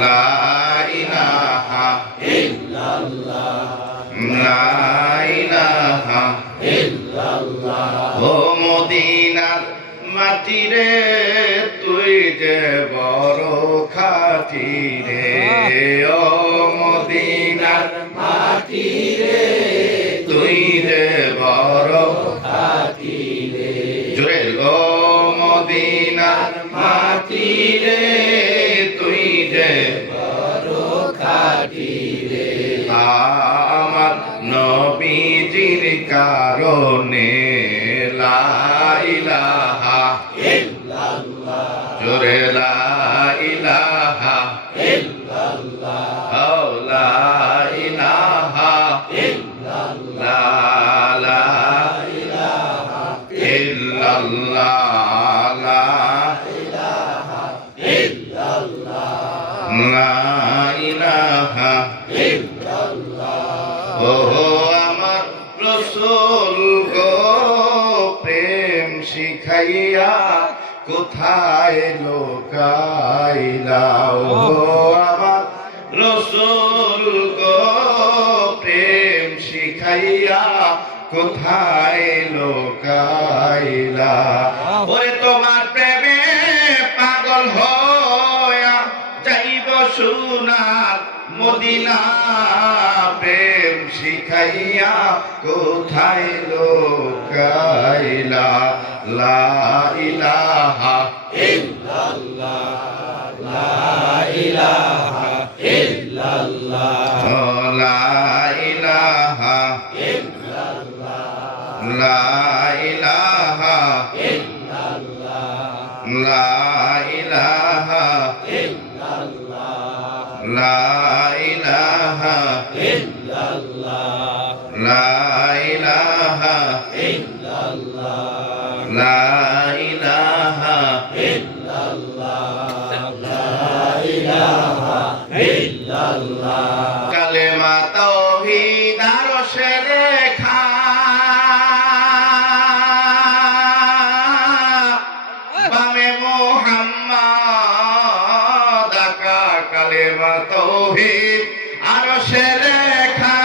লা ইলাহা লা ইলাহা ও মদিনার মাটি রে তুই যে বড় খাঁটি রে ও মদিনার মাটি রে তুই যে বড় খাঁটি রে জোরে ও মদিনার মাটি রে তুই যে বড় খাঁটি রে আমার নবীজির কারণে লা ইলাহা ইল্লাল্লাহ জোরে লা ইলাহা ইল্লাল্লাহ ও লা ইলাহা ইল্লাল্লাহ লা ইলাহা ইল্লাল্লাহ লা ইলাহা ইল্লাল্লাহ লা ইলাহা ইল্লাল্লাহ ও আমার রাসূল গো প্রেম শিখাইয়া কোথায় লোকাইলা ও আমার রাসূল গো প্রেম শিখাইয়া কোথায় লোকাইলা ওরে তোমার প্রেমে পাগল হইয়া যাইব সোনার মদিনা প্রেম শিখাইয়া কোথায় লোকাইলা লা ইলাহা ইল্লাল্লাহ লা ইলাহা ইল্লাল্লাহ লা ইলাহা ইল্লাল্লাহ লা ইলাহা ইল্লাল্লাহ লা ইলাহা ইল্লাল্লাহ লা ইলাহা ইল্লাল্লাহ লা ইলাহা ইল্লাল্লাহ লা ইলাহা ইল্লাল্লাহ লা ইলাহা ইল্লাল্লাহ কালেমা তাওহীদ আরশে লেখা বামে মুহাম্মদ আকা কালেমা তাওহীদ আরশে লেখা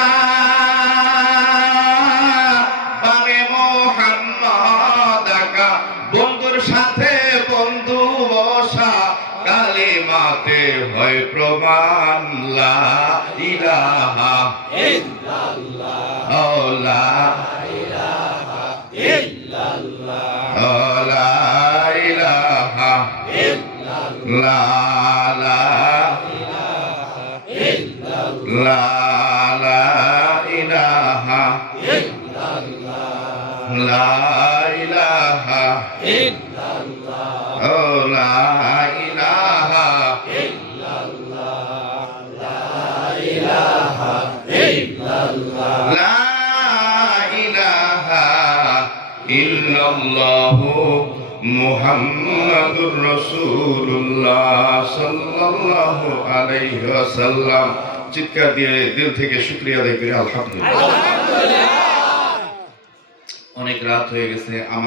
বামে মুহাম্মদ আকা বন্ধুর সাথে বন্ধু বসা কালেমাতে হয় প্রমাণ লা ইলাহা ইল্লাল্লাহ ও লা ইলাহা ইল্লাল্লাহ ও লা ইলাহা ইল্লাল্লাহ লা ইলাহা ইল্লাল্লাহ লা ইলাহা ইল্লাল্লাহ লা ইলাহা ইল্লাল্লাহ ও লা ইলাহা ইল্লাল্লাহ লা ইলাহা ইল্লাল্লাহ লা ইলাহা ইল্লাল্লাহ মুহাম্মাদুর রাসূলুল্লাহ সাল্লাল্লাহু আলাইহি ওয়াসাল্লাম চিৎকার দিয়ে দিল থেকে শুকরিয়া আদায় করি আলহামদুলিল্লাহ। অনেক রাত হয়ে গেছে। আমার